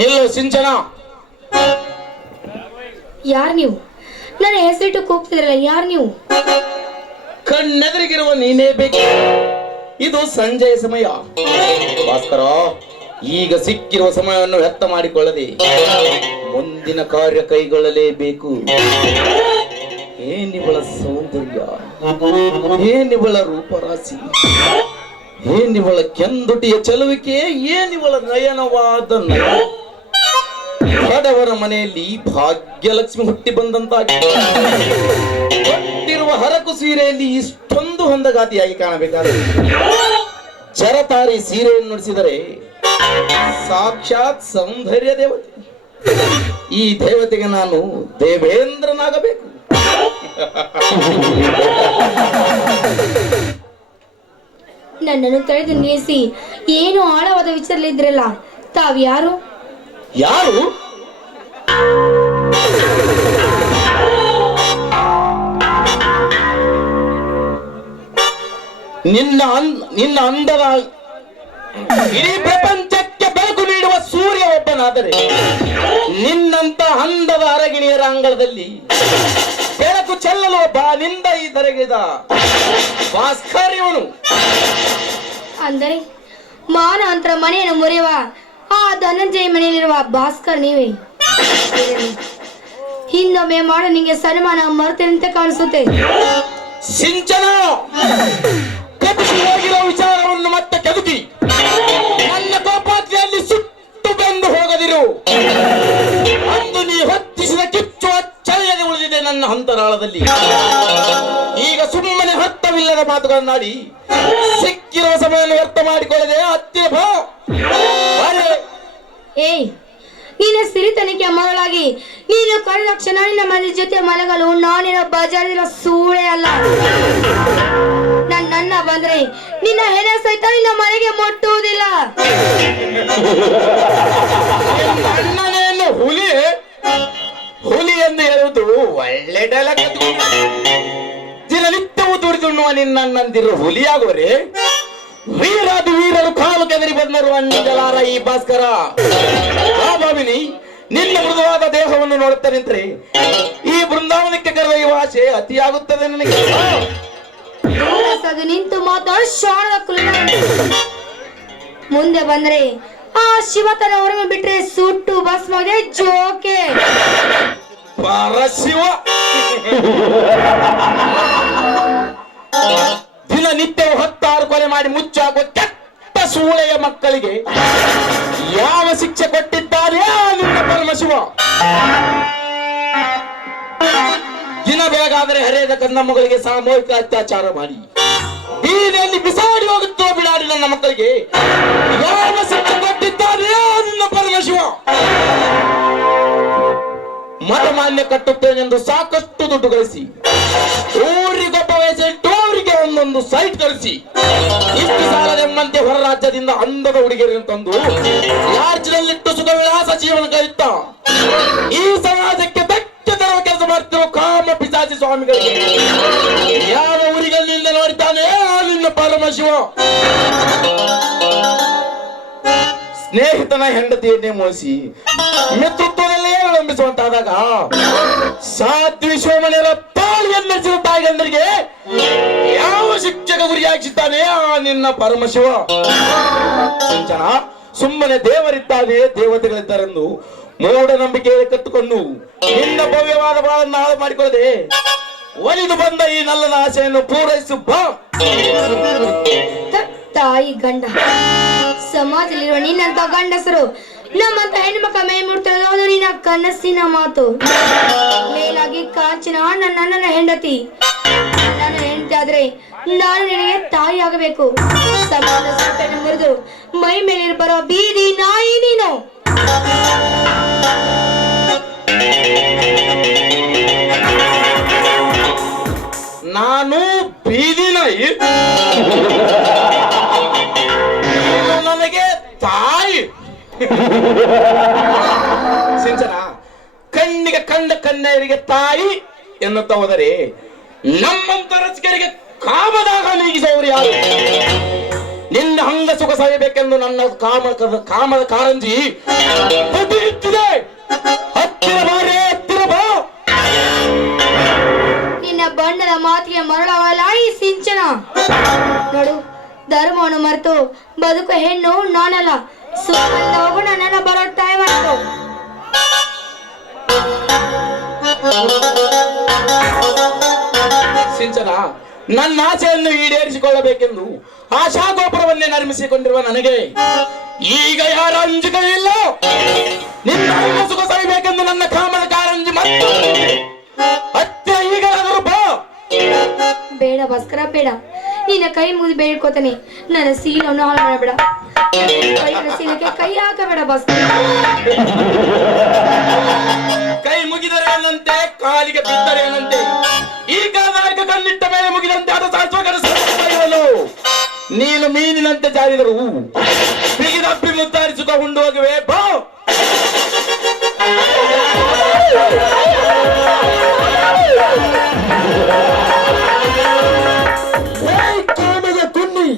ನಿಲ್ಲು ಸಿಂಚನ. ಯಾರ್ ನೀವು? ನನ್ನ ಹೆಸರಿಟ್ಟು ಕೂಗ್ತಿದ್ರಲ್ಲ, ಯಾರ್ ನೀವು? ಕಣ್ಣೆದರಿಗಿರುವ ನೀನೇ ಬೇಕು. ಇದು ಸಂಜೆಯ ಸಮಯ ಭಾಸ್ಕರ. ಈಗ ಸಿಕ್ಕಿರುವ ಸಮಯವನ್ನು ವ್ಯರ್ಥ ಮಾಡಿಕೊಳ್ಳದೆ ಮುಂದಿನ ಕಾರ್ಯ ಕೈಗೊಳ್ಳಲೇಬೇಕು. ಏನಿವಳ ಸೌಂದರ್ಯ, ಏನಿವಳ ರೂಪರಾಶಿ, ಏನಿವಳ ಕೆಂದುಟಿಯ ಚಲುವಿಕೆ, ಏನಿವಳ ನಯನವಾದ ನಯ. ಬಡವರ ಮನೆಯಲ್ಲಿ ಭಾಗ್ಯಲಕ್ಷ್ಮಿ ಹುಟ್ಟಿ ಬಂದಂತಾಗಿರುವ ಹರಕು ಸೀರೆಯಲ್ಲಿ ಇಷ್ಟೊಂದು ಹೊಂದಗಾತಿಯಾಗಿ ಕಾಣಬೇಕಾದರೆ ಚರತಾರಿ ಸೀರೆಯನ್ನು ನುಡಿಸಿದರೆ ಸಾಕ್ಷಾತ್ ಸೌಂದರ್ಯ ದೇವತೆ. ಈ ದೇವತೆಗೆ ನಾನು ದೇವೇಂದ್ರನಾಗಬೇಕು. ನನ್ನನ್ನು ತಡೆದು ನಿಲ್ಲಿಸಿ ಏನು ಆಳವಾದ ವಿಚಾರಲಿದ್ರಲ್ಲ, ತಾವ್ಯಾರು? ಯಾರು? ನಿನ್ನ ಅಂದದ ಇಡೀ ಪ್ರಪಂಚಕ್ಕೆ ಬೆಳಕು ನೀಡುವ ಸೂರ್ಯ ಒಬ್ಬನಾದರೆ ನಿನ್ನಂತ ಅಂದದ ಅರಗಿಣಿಯರ ಅಂಗಳದಲ್ಲಿ ಬೆಳಕು ಚೆಲ್ಲಲು ನಿಂದ ಈ ತರಗಿದ ಭಾಸ್ಕರ್ಯವನು. ಅಂದರೆ ಮಾನವಂತರ ಮನೆಯನ್ನು ಮುರಿಯುವ ಆ ಧನಂಜಯ ಮನೆಯಲ್ಲಿರುವ ಭಾಸ್ಕರ್ ನೀವೇ? ಹಿಂದೊಮ್ಮೆ ಮಾಡೋ ನಿಂಗೆ ಸನ್ಮಾನ ಮರೆತಂತೆ ಕಾಣಿಸುತ್ತೆ. ಸಿಂಚನ, ಹೋಗಿರೋ ವಿಚಾರವನ್ನು ಮತ್ತೆ ಕೆದಕಿ ನನ್ನ ಕೋಪಾಗ್ನಿಯಲ್ಲಿ ಸುಟ್ಟು ಬೆಂದು ಹೋಗದಿರು. ಅಂದು ನೀ ಹೊತ್ತಿಸಿದ ಕಿಚ್ಚು ಅಚ್ಚಳಿಯದೆ ಉಳಿದಿದೆ ನನ್ನ ಅಂತರಾಳದಲ್ಲಿ. ಈಗ ಸುಮ್ಮನೆ ಅರ್ಥವಿಲ್ಲದ ಮಾತುಗಳನ್ನಾಡಿ ಸಿಕ್ಕಿರುವ ಸಮಯವನ್ನು ವ್ಯರ್ಥ ಮಾಡಿಕೊಳ್ಳದೆ ಹತ್ತಿರ ಬಾ. ಏಯ್, ನಿನ್ನ ಸಿರಿತನಕ್ಕೆ ಮರಳಾಗಿ ನೀನು ಕರೆದ ಕ್ಷಣ ನಿನ್ನ ಮನೆ ಜೊತೆ ಮಲಗಲು ನಾನಿನ ಬಜಾರಿನ ಸೂಳೆ ಅಲ್ಲ. ನನ್ನ ಬಂದ್ರೆ ನಿನ್ನ ಹೆಣೆ ಸಹಿತ ನಿನ್ನ ಮನೆಗೆ ಮುಟ್ಟುವುದಿಲ್ಲ. ಅಣ್ಣನೇನು ಹುಲಿ ಹುಲಿ ಎಂದು ಹೇಳುವುದು ಒಳ್ಳೆ ಡೈಲಾಗ್. ದಿನನಿತ್ಯವೂ ದುಡಿದುಣ್ಣುವ ನಿನ್ನಣ್ಣಂದಿರು ಹುಲಿಯಾಗುವರೆ? ವೀರಾದು ವೀರರು ಕಾಲು ಕೆದರಿ ಬಂದರು ಅನ್ನಲಾರ ಈ ಭಾಸ್ಕರ. ಆ ಬಾವಿನಿ ನಿನ್ನ ಮೃದುವಾದ ದೇಹವನ್ನು ನೋಡುತ್ತಾ ನಿಂತರೆ ಈ ಬೃಂದಾವನಕ್ಕೆ ಕರೆದೊಯ್ಯುವ ಆಸೆ ಅತಿಯಾಗುತ್ತದೆ ನನಗೆ. ಅದು ನಿಂತು ಮಾತಾಡ ಶಾಣದ ಕುಲ ಮುಂದೆ ಬಂದ್ರೆ ಆ ಶಿವತನ ಹೊರಗೆ ಬಿಟ್ರೆ ಸುಟ್ಟು ಭಸ್ಮದೆ ಜೋಕೆ. ಪರಶಿವ ದಿನನಿತ್ಯವೂ 10 ಕೊಲೆ ಮಾಡಿ ಮುಚ್ಚಾಕುವ ಕೆಟ್ಟ ಸೂಳೆಯ ಮಕ್ಕಳಿಗೆ ಯಾವ ಶಿಕ್ಷೆ ಕೊಟ್ಟಿದ್ದಾರೆ ನಿನ್ನ ಪರಮಶಿವ? ದಿನ ಬೆಳಗಾದರೆ ಹರಿಯದ ಕನ್ನಮ್ಮಗಳಿಗೆ ಸಾಮೂಹಿಕ ಅತ್ಯಾಚಾರ ಮಾಡಿ ಬೀದಿಯಲ್ಲಿ ಬಿಸಾಡಿ ಹೋಗುತ್ತೋ ಬಿಡಾಡಿ ನನ್ನ ಮಕ್ಕಳಿಗೆ ಯಾವ ಶಿಕ್ಷೆ ಕೊಟ್ಟಿದ್ದಾರೆ ನಿನ್ನ ಪರಮಶಿವ? ಮತಮಾನ್ಯ ಕಟ್ಟುತ್ತೇನೆಂದು ಸಾಕಷ್ಟು ದುಡ್ಡು ಗಳಿಸಿ ಊರಿಗೊಬ್ಬ ವಯಸ್ಸಿಟ್ಟು ಅವರಿಗೆ ಒಂದೊಂದು ಸೈಟ್ ಕಳಿಸಿ ಇಷ್ಟು ಸಾಲದೆಂಬಂತೆ ಹೊರ ರಾಜ್ಯದಿಂದ ಅಂದದ ಹುಡುಗಿಯರನ್ನು ತಂದು ಲಾಡ್ಜ್ನಲ್ಲಿಟ್ಟು ಸುಖ ವಿಳಾಸ ಜೀವನ ಕಲಿತ ಈ ಸಮಾಜಕ್ಕೆ ಧಕ್ಕೆ ತರುವ ಕೆಲಸ ಮಾಡ್ತಿರೋ ಕಾಮ ಪಿಶಾಚಿ ಸ್ವಾಮಿಗಳಿಗೆ ಯಾವ ಊರಿಗಲ್ಲಿಂದ ನೋಡಿದ್ದಾನೆ ನಿನ್ನ ಪರಮಶಿವ? ಸ್ನೇಹಿತನ ಹೆಂಡತಿಯನ್ನೇ ಮೋಸಿ ಮಿತ್ರತ್ವದಲ್ಲೇ ಅವಲಂಬಿಸುವಂತಾದಾಗ ಸಾಧ್ವಿ ಸೋಮನೆಯರ ತಾಳಿಯನ್ನು ನಡೆಸಿದ ತಾಯಿಗಂದರಿಗೆ ಯಾವ ಶಿಕ್ಷಕ ಗುರಿಯಾಗಿದ್ದಾನೆ ನಿನ್ನ ಪರಮಶಿವ? ಸಿಂಚನ, ಸುಮ್ಮನೆ ದೇವರಿದ್ದಾನೆ ದೇವತೆಗಳಿದ್ದಾರೆಂದು ಮೂಢನಂಬಿಕೆಯಲ್ಲಿ ಕಟ್ಟುಕೊಂಡು ನಿನ್ನ ಭವ್ಯವಾದ ಬಾಳನ್ನು ಹಾಳು ಮಾಡಿಕೊಳ್ಳದೆ ಒಲಿದು ಬಂದ ಈ ನಲ್ಲನ ಆಸೆಯನ್ನು ಪೂರೈಸು ಬಾ. ತಾಯಿ ಗಂಡ ಸಮಾಜದಲ್ಲಿರುವ ನಿನ್ನಂತ ಗಂಡಸರು ನಮ್ಮಂತ ಹೆಣ್ಮಕ್ಳ ಮೈ ಮುಡ್ತಿರೋದು ನಿನ್ನ ಕನಸಿನ ಮಾತು. ಮೇಲಾಗಿ ಕಾಂಚನ ನನ್ನ ಹೆಂಡತಿ. ನನ್ನ ಹೆಂಡತಿ ಆದ್ರೆ ನಾನು ನಿನಗೆ ತಾಯಿ ಆಗಬೇಕು. ಸಮಾಜ ಸೂಟನ್ನು ಮುರಿದು ಮೈ ಮೇಲೆ ಬರೋ ಬೀದಿ ನಾಯಿ ನೀನು. ನಾನು ಬೀದಿ ನಾಯಿ? ನನಗೆ ತಾಯಿ? ಸಿಂಚನ, ಕಣ್ಣಿಗೆ ಕಂಡ ಕನ್ನೆಯರಿಗೆ ತಾಯಿ ಎನ್ನುತ್ತಾ ಹೋದರೆ ನಮ್ಮಂತ ರಸಿಕರಿಗೆ ಕಾಮದಾಗ ನೀಗಿಸುವವರು ಯಾರು? ನಿನ್ನ ಹಂಗ ಸುಖ ಸವಿಯಬೇಕೆಂದು ನನ್ನ ಕಾಮದ ಕಾರಂಜಿ ಬದಿಯುತ್ತಿದೆ. ಹತ್ತಿರ ಬಾರೇ, ಹತ್ತಿರ ಬಾ. ನಿನ್ನ ಬಣ್ಣದ ಮಾತಿಗೆ ಮರಳವಲ್ಲ ಈ ಸಿಂಚನ. ನೋಡು, ಧರ್ಮವನ್ನು ಮರೆತು ಬದುಕು ಹೆಣ್ಣು ನಾನಲ್ಲ. ಸುಮ್ಮನೆ ಹೋಗು, ನನ್ನ ಬರೋ ಟೈಮ್ ಆಯ್ತು. ಸಿಂಚನ, ನನ್ನ ಆಸೆಯನ್ನು ಈಡೇರಿಸಿಕೊಳ್ಳಬೇಕೆಂದು ಆಶಾ ಗೋಪುರವನ್ನೇ ನಿರ್ಮಿಸಿಕೊಂಡಿರುವ ನನಗೆ ಈಗ ಯಾರ ಅಂಜಿಕೆಯಿಲ್ಲ. ನಿನ್ನ ಸುಖ ಸವಿಬೇಕೆಂದು ನನ್ನ ಕಾಮದ ಕಾರಂಜಿ ಮತ್ತು ಹತ್ತಿರ ಈಗಲಾದರೂ ಬಾ. ಬೇಡ ಭಾಸ್ಕರ, ಬೇಡ. ನಿನ್ನ ಕೈ ಮುಗಿದು ಬೇಡ್ಕೋತಾನೆ, ನನ್ನ ಸೀಲನ್ನು ಹಾಳು ಮಾಡಬೇಡ. ಸೀಲಕ್ಕೆ ಕೈ ಹಾಕಬೇಡ ಭಾಸ್ಕರ. ಕೈ ಮುಗಿದರೆ ಏನಂತೆ, ಕಾಲಿಗೆ ಬಿದ್ದರೆ ಏನಂತೆ? ಈ ಕಾಲದಾಗ ಕಣ್ಣಿಟ್ಟ ಮೇಲೆ ಮುಗಿದಂತೆ ಅದು ಸಾಧಿಸುವ ಕೆಲಸ. ನೀನು ಮೀನಿನಂತೆ ಜಾರಿದರು ಬಿಗಿದಪ್ಪಿ ಮುತ್ತಾರಿಸುತ್ತ ಉಂಡು ಹೋಗುವೆ ಬಾ. ಕಾಮದ ಕುನ್ನಿ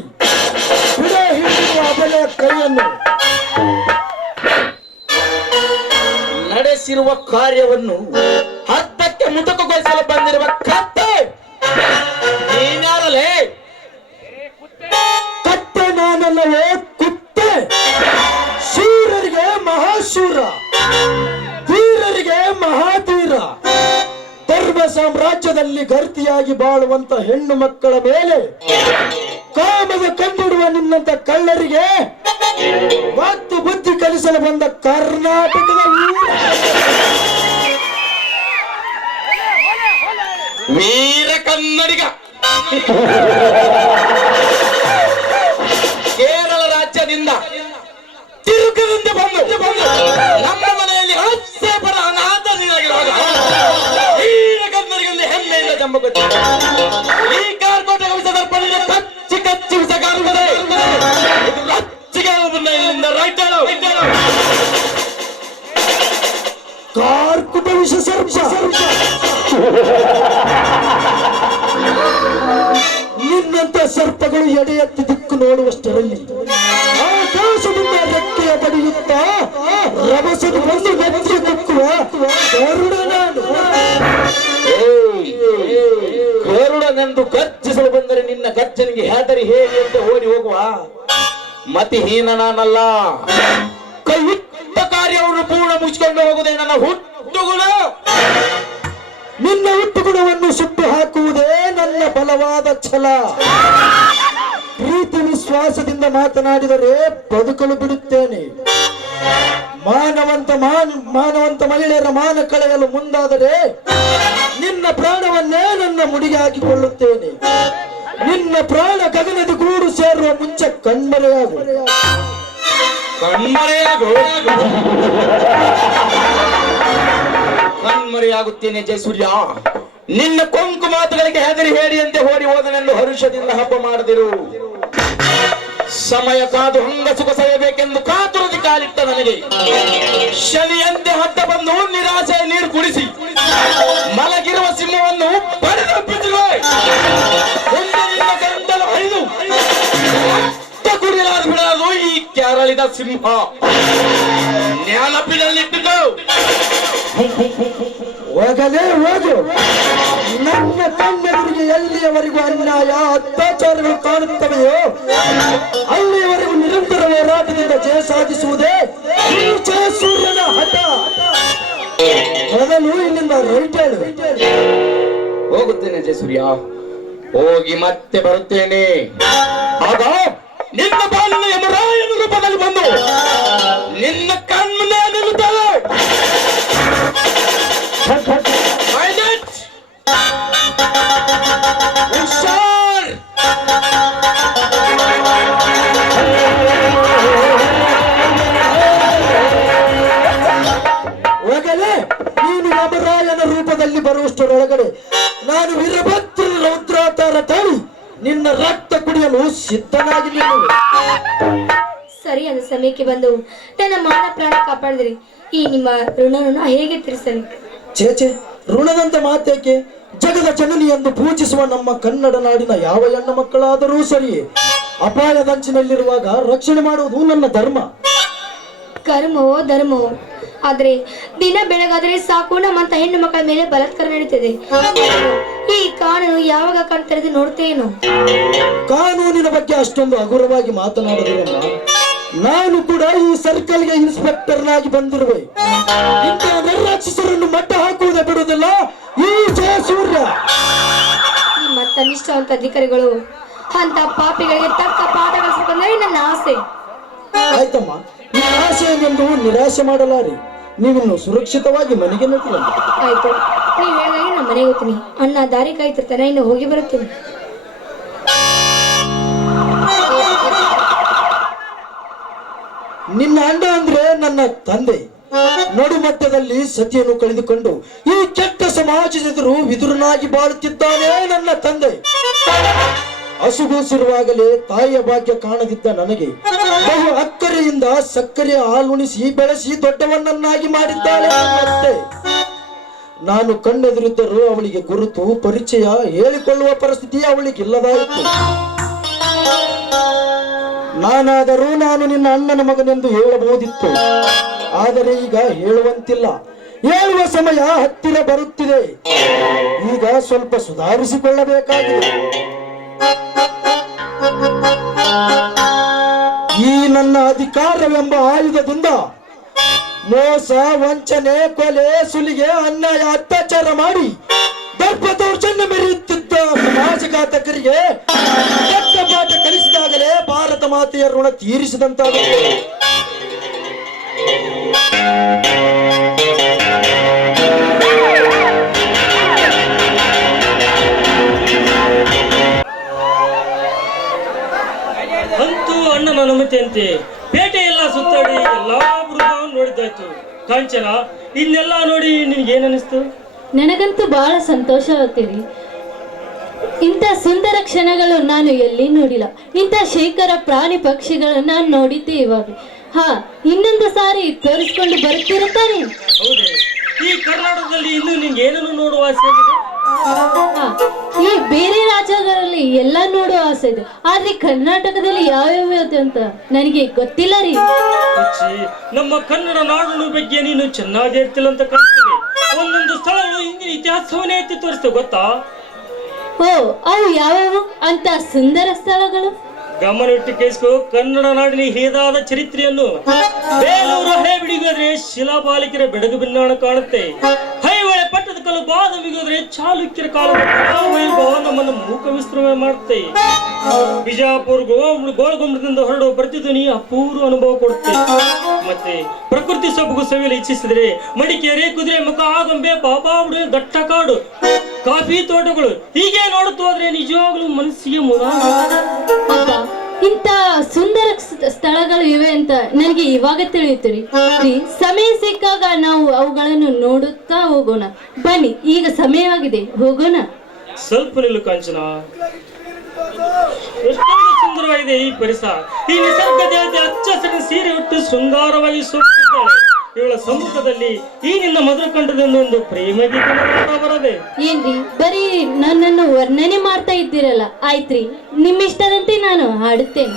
ಬಿಡ ಹಿಡಿಯುವ ಅಬಲೆಯ ಕೈಯನ್ನು. ನಡೆಸಿರುವ ಕಾರ್ಯವನ್ನು ಹದ್ದಕ್ಕೆ ಮುಟುಕುಗೊಳಿಸಲು ಬಂದಿರುವ ಕತ್ತೆ ನೀನ್ಯಾರಲೇ? ಕತ್ತೆ ನಾನಲ್ಲವೇ, ಕುತ್ತೆ. ಶೂರರಿಗೆ ಮಹಾಶೂರ, ಧೀರರಿಗೆ ಮಹಾಧೀರ. ಧರ್ಮ ಸಾಮ್ರಾಜ್ಯದಲ್ಲಿ ಗರ್ತಿಯಾಗಿ ಬಾಳುವಂತ ಹೆಣ್ಣು ಮಕ್ಕಳ ಮೇಲೆ ಕಾಮದ ಕಂಡಿಡುವ ನಿನ್ನಂತ ಕಳ್ಳರಿಗೆ ಮತ್ತು ಬುದ್ಧಿ ಕಲಿಸಲು ಬಂದ ಕರ್ನಾಟಕದ ವೀರ ಕನ್ನಡಿಗ ಕೇರಳ ರಾಜ್ಯದಿಂದ ತಿರುಕದಂತೆ ಬಂದು ನಮ್ಮ ಮನೆಯಲ್ಲಿ ಹಾಸ್ಯಪರ ಅನಾಥರಾಗಿರುವಾಗ ವೀರ ಕನ್ನಡಿಗಂದು ಹೆಮ್ಮೆಯಿಂದ ಜಂಬಕೊಟ್ಟು ಈ ಕಾರ್ಕೋಟೆ ಸಂದರ್ಭದಲ್ಲಿ ಕಚ್ಚಿ ಕಚ್ಚಿ ವಿಷಕಾರುತ್ತದೆ. ಇದು ರಚ್ಚಿಗೆ ಇಲ್ಲಿಂದ ರೈಟ್ ಕಾರ್ಕುಟ ವಿಷ ಸರ್ಪ. ನಿನ್ನಂತ ಸರ್ಪಗಳು ಎಡೆ ಎತ್ತಿ ದಿಕ್ಕು ನೋಡುವಷ್ಟರಲ್ಲಿ ಆಕಾಶದಿಂದ ರೆಕ್ಕೆಯ ಪಡೆಯುತ್ತಾ ರಭಸದ ಬಂದು ನೆತ್ತಿಗೆ ಕುಕ್ಕುವ ಗರುಡ ನಾನು. ಗರುಡನೆಂದು ಗರ್ಜಿಸಲು ಬಂದರೆ ನಿನ್ನ ಗರ್ಜನಿಗೆ ಹೆದರಿ ಹೇಳಿ ಅಂತ ಓಡಿ ಹೋಗುವ ಮತಿಹೀನ ನಾನಲ್ಲ. ಕೈಯುತ್ತ ಕಾರ್ಯವನ್ನು ಪೂರ್ಣ ಮುಚ್ಚಿಕೊಂಡು ಹೋಗುವುದೇ ನನ್ನ ಹುಟ್ಟುಗುಣ. ನಿನ್ನ ಹುಟ್ಟುಗುಣವನ್ನು ಸುಟ್ಟು ಹಾಕುವುದೇ ನನ್ನ ಬಲವಾದ ಛಲ. ಪ್ರೀತಿ ವಿಶ್ವಾಸದಿಂದ ಮಾತನಾಡಿದರೆ ಬದುಕಲು ಬಿಡುತ್ತೇನೆ. ಮಾನವಂತ ಮಹಿಳೆಯರ ಮಾನ ಕಳೆಯಲು ಮುಂದಾದರೆ ನಿನ್ನ ಪ್ರಾಣವನ್ನೇ ನನ್ನ ಮುಡಿಗೆ ಹಾಕಿಕೊಳ್ಳುತ್ತೇನೆ. ನಿನ್ನ ಪ್ರಾಣ ಗಗನದ ಗೂಡು ಸೇರುವ ಮುಂಚೆ ಕಣ್ಮರೆಯಾಗು. ಕಣ್ಮರೆಯಾಗುತ್ತೇನೆ ಜಯಸೂರ್ಯ. ನಿನ್ನ ಕೊಂಕು ಮಾತುಗಳಿಗೆ ಹೆದರಿ ಹೇಳಿಯಂತೆ ಓಡಿ ಹೋದನೆಂದು ಹರುಷದಿಂದ ಹಬ್ಬ ಮಾಡದಿರು. ಸಮಯ ಕಾದು ಹಂಗ ಸುಖ ಸವಿಯಬೇಕೆಂದು ಕಾತುರದಿ ಕಾಲಿಟ್ಟ ನನಗೆ ಶನಿಯಂತೆ ಹತ್ತ ಬಂದು ನಿರಾಶೆ ನೀರು ಕುಡಿಸಿ ಮಲಗಿರುವ ಸಿಂಹವನ್ನು ಬಡಿದಪ್ಪಿಸಿರುವೆ. ಗಂಟಲು ಹರಿದು ಕುಡಿಯಲಾದ ಬಿಡಲು ಈ ಕೆರಳಿದ ಸಿಂಹ. ನೆನಪಿನಲ್ಲಿಟ್ಟುಕೋ. ಹೋಗಲೇ ಹೋಗು. ನನ್ನ ಕಣ್ಣೆದುರಿಗೆ ಎಲ್ಲಿಯವರೆಗೂ ಅನ್ಯಾಯ ಅತ್ಯಾಚಾರಗಳು ಕಾಣುತ್ತವೆಯೋ ಅಲ್ಲಿಯವರೆಗೂ ನಿರಂತರ ಹೋರಾಟದಿಂದ ಜಯ ಸಾಧಿಸುವುದೇ ಈ ಜಯಸೂರ್ಯನ ಹಠ. ಮೊದಲು ಇಲ್ಲಿಂದ ರೈಟ್ ಹೇಳು. ಹೋಗುತ್ತೇನೆ ಜಯಸೂರ್ಯ, ಹೋಗಿ ಮತ್ತೆ ಬರುತ್ತೇನೆ. ಆಗ ನಿನ್ನ ಬಾಲಿನ ಯಮರಾಯನ ರೂಪದಲ್ಲಿ ಬಂದು ನಿನ್ನ ಕಣ್ಣನ್ನೇ ನಿಲ್ಲುತ್ತವೆ. ಹುಷಾರ್. ಹೋಗಲೇ. ನೀನು ಯಮರಾಯನ ರೂಪದಲ್ಲಿ ಬರುವಷ್ಟರೊಳಗಡೆ ನಾನು ವೀರಭದ್ರ ರೌದ್ರಾವತಾರ ತಾಳಿ ನಿನ್ನ ರಕ್ತ ಕುಡಿಯಲು ಸಿದ್ಧನಾಗಿದ್ದೇನೆ. ಸರಿಯಾದ ಸಮಯಕ್ಕೆ ಬಂದು ನನ್ನ ಮಾನ ಪ್ರಾಣ ಕಾಪಾಡಿದ್ರಿ. ಈ ನಿಮ್ಮ ಋಣವನ್ನು ಹೇಗೆ ತೀರಿಸಲಿ? ಚೇಚೆ, ಋಣದಂತ ಮಾತೇಕೆ? ಜಗದ ಜನನಿ ಎಂದು ಪೂಜಿಸುವ ನಮ್ಮ ಕನ್ನಡ ನಾಡಿನ ಯಾವ ಹೆಣ್ಣು ಮಕ್ಕಳಾದರೂ ಸರಿಯೇ ಅಪಾಯದಂಚಿನಲ್ಲಿರುವಾಗ ರಕ್ಷಣೆ ಮಾಡುವುದು ನನ್ನ ಧರ್ಮ. ಕರ್ಮವೋ ಧರ್ಮವೋ, ಆದ್ರೆ ದಿನ ಬೆಳಗಾದ್ರೆ ಸಾಕು ನಮ್ಮಂತ ಹೆಣ್ಣು ಮಕ್ಕಳ ಮೇಲೆ ಬಲಾತ್ಕಾರ ನಡೀತದೆ. ಈ ಕಾನೂನು ಯಾವಾಗ ಕಣ್ ತೆರೆದು ನೋಡ್ತೇನೋ? ಕಾನೂನಿನ ಬಗ್ಗೆ ಅಷ್ಟೊಂದು ಹಗುರವಾಗಿ ಮಾತನಾಡದಿರಮ್ಮ. ನಾನು ಕೂಡ ಈ ಸರ್ಕಲ್ಗೆ ಇನ್ಸ್ಪೆಕ್ಟರ್ನಾಗಿ ಬಂದಿರುವೆ. ಇಂತಹ ನಿರ್ರಾಕ್ಷಸರನ್ನು ಮಟ್ಟ ಹಾಕುವುದೇ ಬಿಡುವುದಿಲ್ಲ ಈ ಜಯಸೂರ್ಯ. ನಿಮ್ಮ ತನಿಷ್ಠವಂತ ಅಧಿಕಾರಿಗಳು ಅಂತ ಪಾಪಿಗಳಿಗೆ ತಕ್ಕ ಪಾಠ ಕಲಿಸಬೇಕಂದ್ರೆ ನನ್ನ ಆಸೆ. ಆಯ್ತಮ್ಮ, ಈ ಆಸೆಯನ್ನೆಂದು ನಿರಾಶೆ ಮಾಡಲಾರಿ. ನೀವಿನ್ನು ಸುರಕ್ಷಿತವಾಗಿ ಮನೆಗೆ ನಟಿಲ್ಲ. ಆಯ್ತು, ನೀವ್ ಹೇಳಿದಾಗೆ ನಾನು ಮನೆಗೆ ಹೋಗ್ತೀನಿ. ಅಣ್ಣ ದಾರಿ ಕಾಯ್ತಿರ್ತಾನೆ, ಇನ್ನು ಹೋಗಿ ಬರುತ್ತೀನಿ. ನಿನ್ನ ಅಣ್ಣ ಅಂದ್ರೆ ನನ್ನ ತಂದೆ. ನಡುಮಟ್ಟದಲ್ಲಿ ಸತಿಯನ್ನು ಕಳೆದುಕೊಂಡು ಈ ಕೆಟ್ಟ ಸಮಾಜದೆದುರು ವಿದುರನಾಗಿ ಬಾಳುತ್ತಿದ್ದಾನೆ ನನ್ನ ತಂದೆ. ಹಸುಗೂಸಿರುವಾಗಲೇ ತಾಯಿಯ ಭಾಗ್ಯ ಕಾಣದಿದ್ದ ನನಗೆ ಬಹು ಅಕ್ಕರೆಯಿಂದ ಸಕ್ಕರೆ ಹಾಲುಣಿಸಿ ಬೆಳೆಸಿ ದೊಡ್ಡವನ್ನನ್ನಾಗಿ ಮಾಡಿದ್ದಾಳೆ ಮತ್ತೆ. ನಾನು ಕಣ್ಣೆದುರಿದ್ದರೂ ಅವಳಿಗೆ ಗುರುತು ಪರಿಚಯ ಹೇಳಿಕೊಳ್ಳುವ ಪರಿಸ್ಥಿತಿ ಅವಳಿಗಿಲ್ಲದಾಯಿತು. ನಾನಾದರೂ ನಾನು ನಿನ್ನ ಅಣ್ಣನ ಮಗನೆಂದು ಹೇಳಬಹುದಿತ್ತು, ಆದರೆ ಈಗ ಹೇಳುವಂತಿಲ್ಲ. ಹೇಳುವ ಸಮಯ ಹತ್ತಿರ ಬರುತ್ತಿದೆ. ಈಗ ಸ್ವಲ್ಪ ಸುಧಾರಿಸಿಕೊಳ್ಳಬೇಕಾಗಿದೆ. ಈ ನನ್ನ ಅಧಿಕಾರವೆಂಬ ಆಯುಧದಿಂದ ಮೋಸ, ವಂಚನೆ, ಕೊಲೆ, ಸುಲಿಗೆ, ಅನ್ಯಾಯ, ಅತ್ಯಾಚಾರ ಮಾಡಿ ದರ್ಪ ದೌರ್ಜನ್ಯ ಮೆರೆಯುತ್ತಿದ್ದ ಸಮಾಜಘಾತಕರಿಗೆ ಕೆಟ್ಟ ಪಾಠ ಕಲಿಸಿದಾಗಲೇ ಭಾರತ ಮಾತೆಯ ಋಣ ತೀರಿಸಿದಂತಾಗುತ್ತೆ. ಅಂತೂ ಅಣ್ಣನ ಅನುಮತಿಯಂತೆ ಪೇಟೆ ಎಲ್ಲ ಸುತ್ತಾಡಿ ಎಲ್ಲಾ ಮೃಗವನ್ನು ನೋಡಿದ್ದಾಯ್ತು. ಕಾಂಚನ, ಇದನ್ನೆಲ್ಲ ನೋಡಿ ನಿನ್ಗೇನ್ ಅನಿಸ್ತು? ನನಗಂತೂ ಬಹಳ ಸಂತೋಷ ಆಗ್ತೀರಿ. ಇಂಥ ಸುಂದರ ಕ್ಷಣಗಳು ನಾನು ಎಲ್ಲಿ ನೋಡಿಲ್ಲ. ಇಂಥ ಶೇಖರ ಪ್ರಾಣಿ ಪಕ್ಷಿಗಳನ್ನು ನಾನು ನೋಡಿದ್ದೆ ಇವಾಗ. ಹಾ, ಇನ್ನೊಂದು ಸಾರಿ ತೋರಿಸ್ಕೊಂಡು ಬರುತ್ತಿರುತ್ತಾನೆ. ಹೌದೇ, ಈ ಕರ್ನಾಟಕದಲ್ಲಿ ಇನ್ನು ನಿಂಗೆ ಏನನ್ನು ನೋಡುವ ಆಸೆ ಆಗಿದೆ? ಹಾ, ಈ ಬೇರೆ ರಾಜ್ಯಗಳಲ್ಲಿ ಎಲ್ಲ ನೋಡುವ ಆಸೆ ಇದೆ, ಆದ್ರೆ ಕರ್ನಾಟಕದಲ್ಲಿ ಯಾವ್ಯಾವ ಅಂತ ನನಗೆ ಗೊತ್ತಿಲ್ಲ ರೀ. ನಮ್ಮ ಕನ್ನಡ ನಾಡಿನ ಬಗ್ಗೆ ನೀನು ಚೆನ್ನಾಗಿ ಇರ್ತಿಲ್ಲ ಅಂತ ಕಾಣ್ತದೆ. ಒಂದೊಂದು ಸ್ಥಳಗಳು ಹಿಂದಿನ ಇತಿಹಾಸವನ್ನೇ ಎತ್ತಿ ತೋರಿಸ್ತೇವೆ, ಗೊತ್ತಾ? ಓ, ಅವು ಯಾವ್ಯಾವು ಅಂತ ಸುಂದರ ಸ್ಥಳಗಳು? ಗಮನವಿಟ್ಟು ಕೇಳಿಸ್ಕೋ. ಕನ್ನಡ ನಾಡಿನ ಹಿರಿದಾದ ಚರಿತ್ರೆಯನ್ನು ಬೇಲೂರು ಹಳೆಬಿಡಿಗೋದ್ರೆ ಶಿಲಾಪಾಲಿಕರ ಬೆಡಗು ಬಿನ್ನಾಣ ಕಾಣುತ್ತೆ. ಹೈವಳೆ ಪಟ್ಟದ ಮಕ್ಕಳು ಬಾದ ಬಿಗೋದ್ರೆ ಚಾಲುಕ್ಯರ ಕಾಲದ ವೈಭವ ನಮ್ಮನ್ನು ಮೂಕ ವಿಸ್ತರಣೆ ಮಾಡುತ್ತೆ. ಬಿಜಾಪುರ ಗೋಳಗುಂಬದಿಂದ ಹೊರಡುವ ಪ್ರತಿಧ್ವನಿ ಅಪೂರ್ವ ಅನುಭವ ಕೊಡುತ್ತೆ. ಮತ್ತೆ ಪ್ರಕೃತಿ ಸೊಬಗು ಸವಿಯಲು ಇಚ್ಛಿಸಿದ್ರೆ ಮಡಿಕೇರಿ, ಕುದುರೆ ಮುಖ, ಆಗೊಂಬೆ, ಪಾಪಾವುಡು, ದಟ್ಟ ಕಾಡು, ಕಾಫಿ ತೋಟಗಳು ಹೀಗೆ ನೋಡುತ್ತಾ ಹೋದ್ರೆ ನಿಜವಾಗ್ಲೂ ಮನಸ್ಸಿಗೆ ಮುದ. ಅಪ್ಪ, ಇಂಥ ಸುಂದರ ಸ್ಥಳಗಳು ಇವೆ ಅಂತ ನನಗೆ ಇವಾಗ ತಿಳಿಯಿತು ರೀ. ಸಮಯ ಸಿಕ್ಕಾಗ ನಾವು ಅವುಗಳನ್ನು ನೋಡುತ್ತಾ ಹೋಗೋಣ. ಬನ್ನಿ, ಈಗ ಸಮಯವಾಗಿದೆ, ಹೋಗೋಣ. ಸ್ವಲ್ಪ ನಿಲ್ಲು ಕಾಂಚನ. ಎಷ್ಟೊಂದು ಸುಂದರವಾಗಿದೆ ಈ ಪರಿಸರ. ಈ ನಿಸರ್ಗ ದೇವತೆ ಹಚ್ಚ ಹಸಿರಿನ ಸೀರೆ ಉಟ್ಟು ಶೃಂಗಾರವಾಗಿ ಸೋಪಿಸಿದ್ದಾಳೆ. ಇವಳ ಸಮ್ಮುಖದಲ್ಲಿ ಈ ನಿನ್ನ ಮಧುರ ಕಂಠದೊಂದೊಂದು ಪ್ರೇಮ ಗೀತೆ ಬರದೆ. ಏನ್ರಿ, ಬರೀ ನನ್ನನ್ನು ವರ್ಣನೆ ಮಾಡ್ತಾ ಇದ್ದೀರಲ್ಲ. ಆಯ್ತ್ರಿ, ನಿಮ್ಮಿಷ್ಟದಂತೆ ನಾನು ಹಾಡುತ್ತೇನೆ.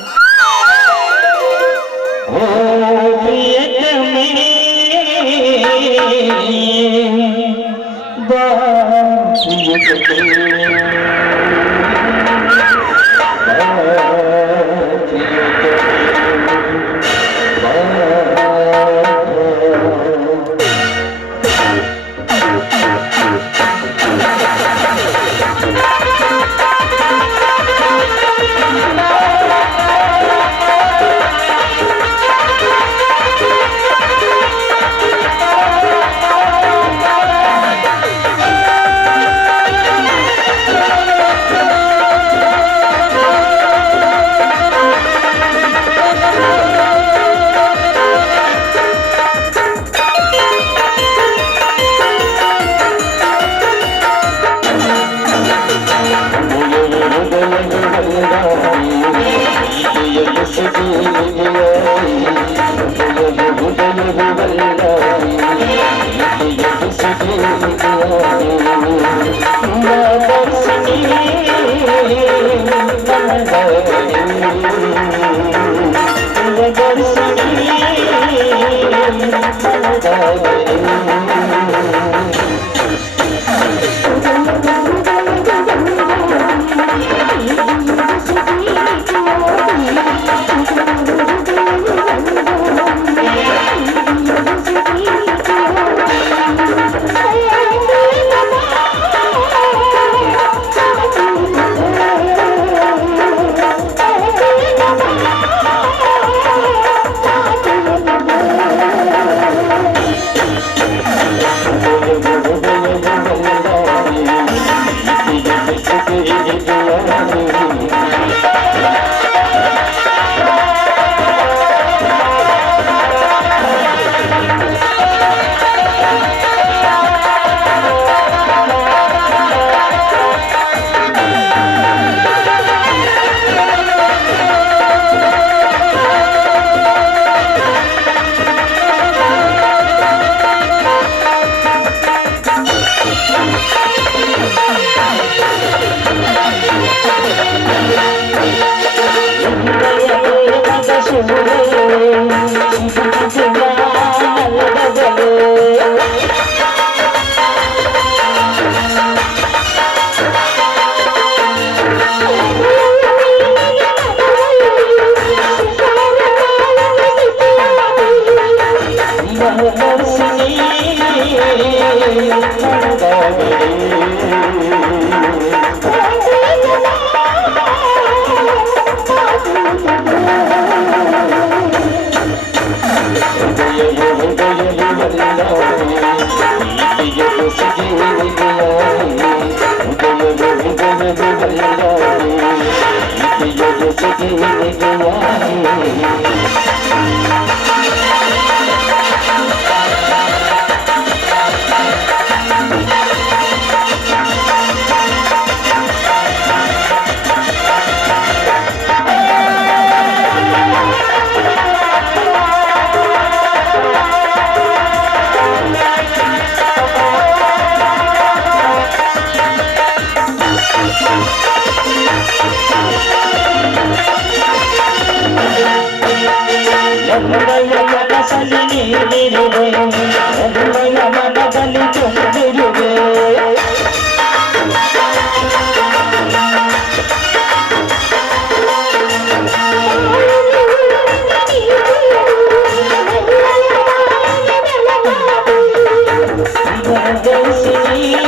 Thank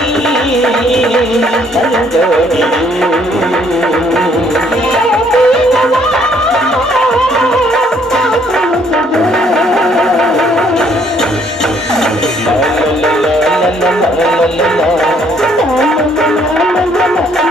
you. la la la la la la la la la la.